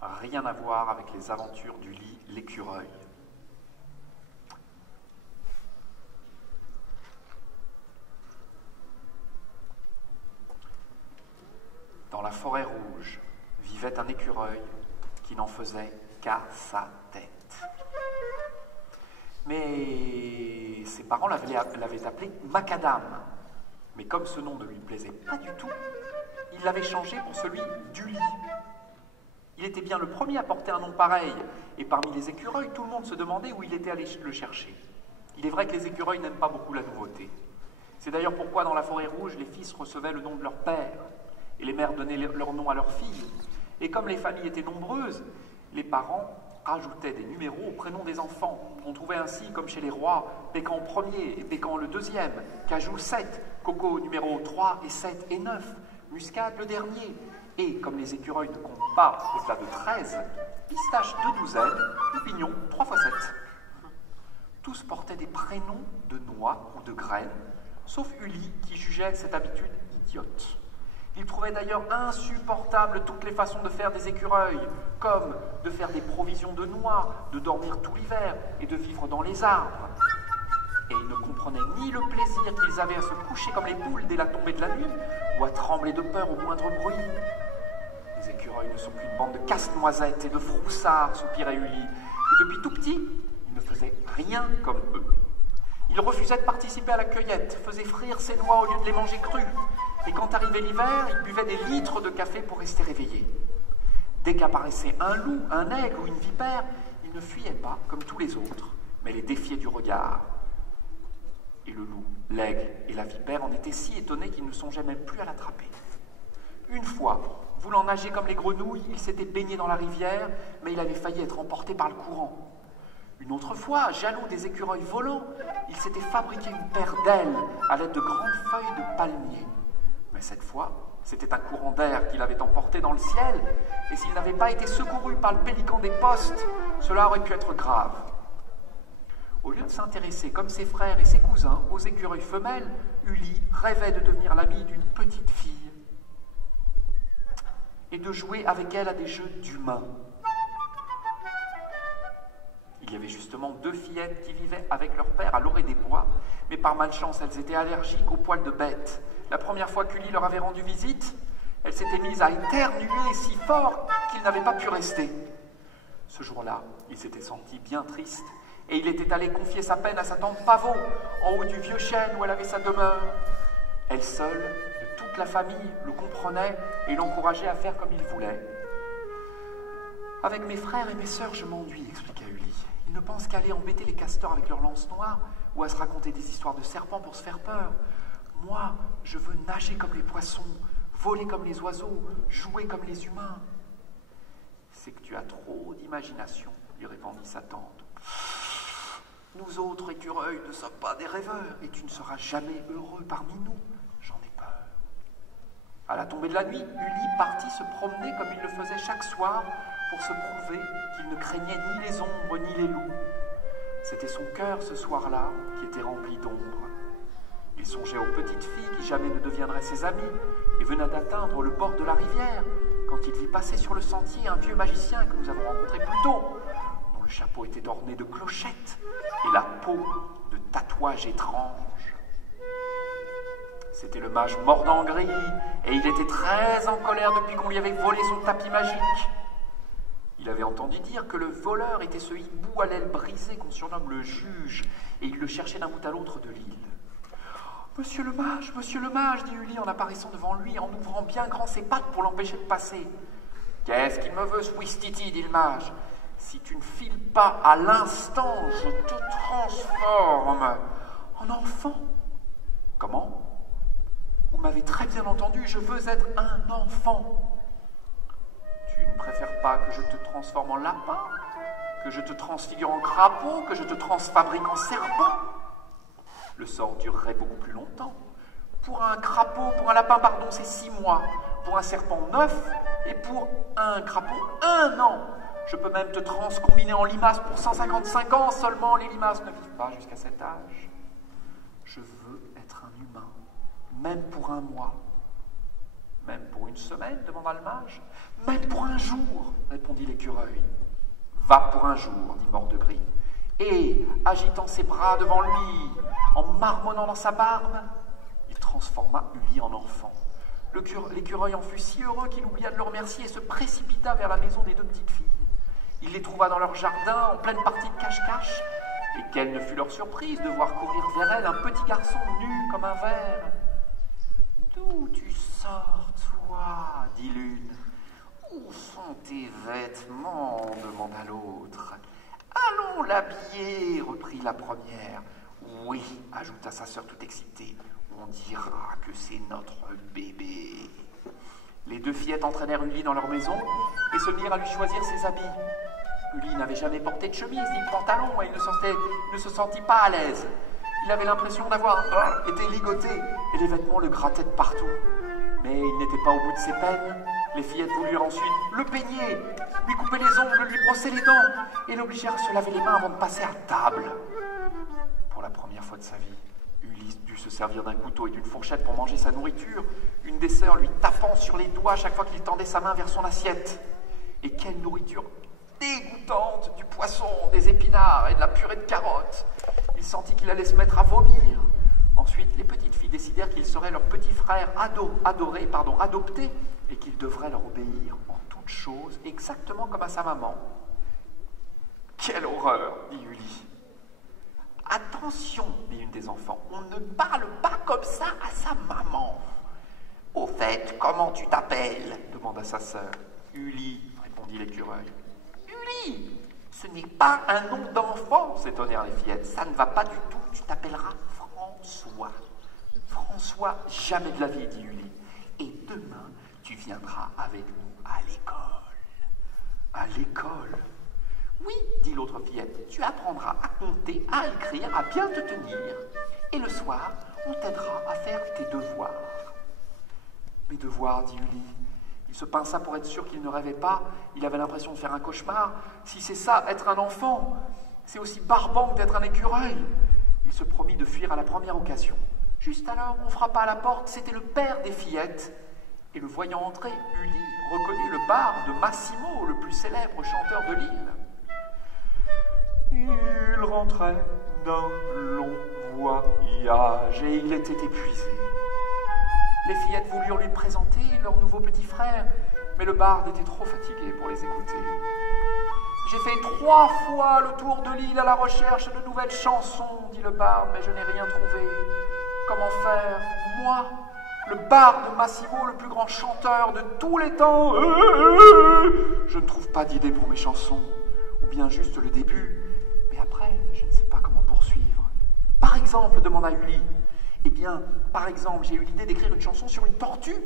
Rien à voir avec les aventures d'Ully l'écureuil. Dans la forêt rouge vivait un écureuil qui n'en faisait qu'à sa tête. Mais ses parents l'avaient appelé Macadam. Mais comme ce nom ne lui plaisait pas du tout, il l'avait changé pour celui d'Ully. Il était bien le premier à porter un nom pareil, et parmi les écureuils, tout le monde se demandait où il était allé le chercher. Il est vrai que les écureuils n'aiment pas beaucoup la nouveauté. C'est d'ailleurs pourquoi dans la forêt rouge, les fils recevaient le nom de leur père, et les mères donnaient leur nom à leurs filles. Et comme les familles étaient nombreuses, les parents rajoutaient des numéros au prénom des enfants. On trouvait ainsi, comme chez les rois, Pécan premier et Pécan le deuxième, Cajou 7, Coco numéro 3 et 7 et 9, Muscade le dernier. Et comme les écureuils ne comptent pas au-delà de 13, Pistache 2 douzaines ou Pignon 3 x 7. Tous portaient des prénoms de noix ou de graines, sauf Ully qui jugeait cette habitude idiote. Il trouvait d'ailleurs insupportable toutes les façons de faire des écureuils, comme de faire des provisions de noix, de dormir tout l'hiver et de vivre dans les arbres. Et il ne comprenait ni le plaisir qu'ils avaient à se coucher comme les poules dès la tombée de la nuit, ou à trembler de peur au moindre bruit. Les écureuils ne sont qu'une bande de casse-noisettes et de froussards, soupirait Ully, et depuis tout petit, il ne faisait rien comme eux. Il refusait de participer à la cueillette, faisait frire ses noix au lieu de les manger crues, et quand arrivait l'hiver, il buvait des litres de café pour rester réveillé. Dès qu'apparaissait un loup, un aigle ou une vipère, il ne fuyait pas comme tous les autres, mais les défiait du regard. Et le loup, l'aigle et la vipère en étaient si étonnés qu'ils ne songeaient même plus à l'attraper. Une fois, voulant nager comme les grenouilles, il s'était baigné dans la rivière, mais il avait failli être emporté par le courant. Une autre fois, jaloux des écureuils volants, il s'était fabriqué une paire d'ailes à l'aide de grandes feuilles de palmier. Mais cette fois, c'était un courant d'air qui l'avait emporté dans le ciel, et s'il n'avait pas été secouru par le pélican des postes, cela aurait pu être grave. Au lieu de s'intéresser, comme ses frères et ses cousins, aux écureuils femelles, Ully rêvait de devenir l'ami d'une petite fille et de jouer avec elle à des jeux d'humains. Il y avait justement 2 fillettes qui vivaient avec leur père à l'orée des bois, mais par malchance, elles étaient allergiques aux poils de bête. La première fois qu'Ully leur avait rendu visite, elles s'étaient mises à éternuer si fort qu'ils n'avaient pas pu rester. Ce jour-là, il s'était senti bien triste, et il était allé confier sa peine à sa tante Pavot, en haut du vieux chêne où elle avait sa demeure. Elle seule, de toute la famille, le comprenait et l'encourageait à faire comme il voulait. « Avec mes frères et mes sœurs, je m'ennuie, » expliqua Ully. « Ils ne pensent qu'à aller embêter les castors avec leurs lances noires ou à se raconter des histoires de serpents pour se faire peur. Moi, je veux nager comme les poissons, voler comme les oiseaux, jouer comme les humains. »« C'est que tu as trop d'imagination, » lui répondit sa tante. « Nous autres écureuils ne sommes pas des rêveurs, et tu ne seras jamais heureux parmi nous. J'en ai peur. » À la tombée de la nuit, Ully partit se promener comme il le faisait chaque soir pour se prouver qu'il ne craignait ni les ombres ni les loups. C'était son cœur ce soir-là qui était rempli d'ombre. Il songeait aux petites filles qui jamais ne deviendraient ses amies et venait d'atteindre le bord de la rivière quand il vit passer sur le sentier un vieux magicien que nous avons rencontré plus tôt. Le chapeau était orné de clochettes et la peau de tatouages étranges. C'était le mage Mordant-Gris et il était très en colère depuis qu'on lui avait volé son tapis magique. Il avait entendu dire que le voleur était ce hibou à l'aile brisée qu'on surnomme le juge et il le cherchait d'un bout à l'autre de l'île. « Monsieur le mage, dit Ully en apparaissant devant lui, en ouvrant bien grand ses pattes pour l'empêcher de passer. « Qu'est-ce qu'il me veut, ce Ouistiti, dit le mage. Si tu ne files pas à l'instant, je te transforme en enfant. »« Comment ? Vous m'avez très bien entendu, je veux être un enfant. »« Tu ne préfères pas que je te transforme en lapin ? Que je te transfigure en crapaud ? Que je te transfabrique en serpent ? Le sort durerait beaucoup plus longtemps. Pour un crapaud, pour un lapin, pardon, c'est 6 mois. Pour un serpent, 9. Et pour un crapaud, 1 an. Je peux même te transcombiner en limace pour 155 ans. Seulement, les limaces ne vivent pas jusqu'à cet âge. Je veux être un humain, même pour 1 mois. Même pour une semaine, demanda le mage. Même pour un jour, répondit l'écureuil. Va pour un jour, dit Mort-de-Gris. Et, agitant ses bras devant lui, en marmonnant dans sa barbe, il transforma Uli en enfant. L'écureuil en fut si heureux qu'il oublia de le remercier et se précipita vers la maison des deux petites filles. Il les trouva dans leur jardin, en pleine partie de cache-cache, et quelle ne fut leur surprise de voir courir vers elle un petit garçon nu comme un ver. « D'où tu sors, toi ?» dit l'une. « Où sont tes vêtements ?» demanda l'autre. « Allons l'habiller » reprit la première. « Oui » ajouta sa sœur tout excitée. « On dira que c'est notre bébé. » Les deux fillettes entraînèrent Uli dans leur maison et se mirent à lui choisir ses habits. Uli n'avait jamais porté de chemise ni de pantalon et il ne se sentit pas à l'aise. Il avait l'impression d'avoir été ligoté et les vêtements le grattaient de partout. Mais il n'était pas au bout de ses peines. Les fillettes voulurent ensuite le peigner, lui couper les ongles, lui brosser les dents et l'obligèrent à se laver les mains avant de passer à table. Pour la première fois de sa vie, Ulysse dut se servir d'un couteau et d'une fourchette pour manger sa nourriture, une des sœurs lui tapant sur les doigts chaque fois qu'il tendait sa main vers son assiette. Et quelle nourriture dégoûtante, du poisson, des épinards et de la purée de carottes. Il sentit qu'il allait se mettre à vomir. Ensuite, les petites filles décidèrent qu'il serait leur petit frère adopté, et qu'il devrait leur obéir en toutes choses, exactement comme à sa maman. « Quelle horreur !» dit Uli. « Attention !» dit une des enfants, « on ne parle pas comme ça à sa maman. »« Au fait, comment tu t'appelles » demanda sa sœur. « Uli » répondit l'écureuil. « Uli ! Ce n'est pas un nom d'enfant » s'étonnèrent les fillettes. « Ça ne va pas du tout, tu t'appelleras François. »« François, jamais de la vie » dit Uli. « Et demain, tu viendras avec nous à l'école. »« À l'école ?»« Oui, dit l'autre fillette, tu apprendras à compter, à écrire, à bien te tenir. Et le soir, on t'aidera à faire tes devoirs. »« Mes devoirs, dit Uli. Il se pinça pour être sûr qu'il ne rêvait pas. Il avait l'impression de faire un cauchemar. Si c'est ça, être un enfant, c'est aussi barbant que d'être un écureuil. Il se promit de fuir à la première occasion. Juste alors, on frappa à la porte. C'était le père des fillettes. Et le voyant entrer, Uli reconnut le barde Massimo, le plus célèbre chanteur de l'île. Il rentrait d'un long voyage et il était épuisé. Les fillettes voulurent lui présenter leur nouveau petit frère, mais le barde était trop fatigué pour les écouter. « J'ai fait 3 fois le tour de l'île à la recherche de nouvelles chansons, dit le barde, mais je n'ai rien trouvé. Comment faire, moi, le barde Massimo, le plus grand chanteur de tous les temps, je ne trouve pas d'idée pour mes chansons, ou bien juste le début, mais après, je ne sais pas comment poursuivre. Par exemple, demanda Uli. Eh bien, par exemple, j'ai eu l'idée d'écrire une chanson sur une tortue,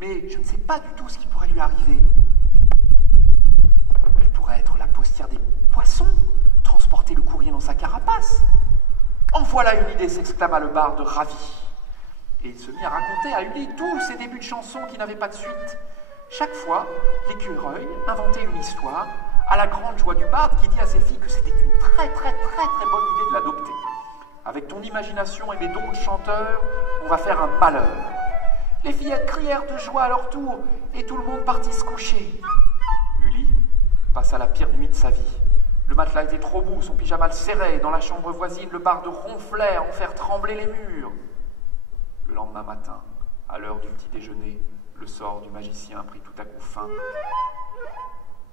mais je ne sais pas du tout ce qui pourrait lui arriver. Elle pourrait être la postière des poissons, transporter le courrier dans sa carapace. En voilà une idée, s'exclama le barde ravi. Et il se mit à raconter à Uli tous ses débuts de chansons qui n'avaient pas de suite. Chaque fois, l'écureuil inventait une histoire, à la grande joie du barde qui dit à ses filles que c'était une très bonne idée de l'adopter. Avec ton imagination et mes dons de chanteur, on va faire un malheur. Les fillettes crièrent de joie à leur tour, et tout le monde partit se coucher. Uli passa la pire nuit de sa vie. Le matelas était trop mou, son pyjama le serrait. Dans la chambre voisine, le barde ronflait à en faire trembler les murs. Le lendemain matin, à l'heure du petit déjeuner, le sort du magicien prit tout à coup fin.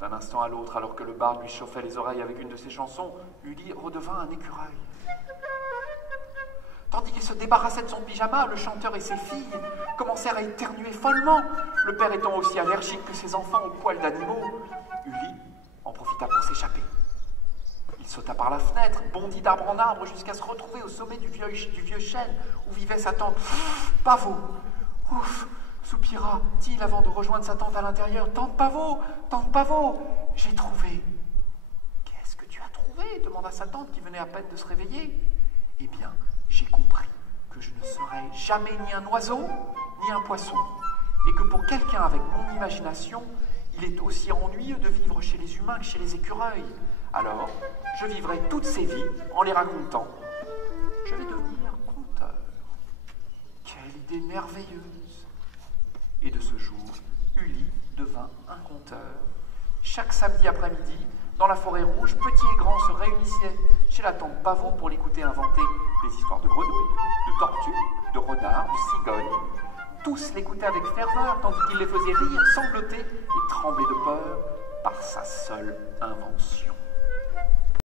D'un instant à l'autre, alors que le barde lui chauffait les oreilles avec une de ses chansons, Uli redevint un écureuil. Tandis qu'il se débarrassait de son pyjama, le chanteur et ses filles commencèrent à éternuer follement, le père étant aussi allergique que ses enfants aux poils d'animaux. Uli en profita pour s'échapper. Il sauta par la fenêtre, bondit d'arbre en arbre jusqu'à se retrouver au sommet du vieux chêne où vivait sa tante Pavot. Ouf, soupira-t-il avant de rejoindre sa tante à l'intérieur. Tante Pavot, j'ai trouvé. Qu'est-ce que tu as trouvé demanda sa tante qui venait à peine de se réveiller. Eh bien, j'ai compris que je ne serai jamais ni un oiseau, ni un poisson, et que pour quelqu'un avec mon imagination, il est aussi ennuyeux de vivre chez les humains que chez les écureuils. Alors, je vivrai toutes ces vies en les racontant. Je vais devenir conteur. Quelle idée merveilleuse! Et de ce jour, Uli devint un conteur. Chaque samedi après-midi, dans la forêt rouge, petits et grands se réunissaient chez la tante Pavot pour l'écouter inventer des histoires de grenouilles, de tortues, de renards, de cigognes. Tous l'écoutaient avec ferveur, tandis qu'il les faisait rire, sangloter et trembler de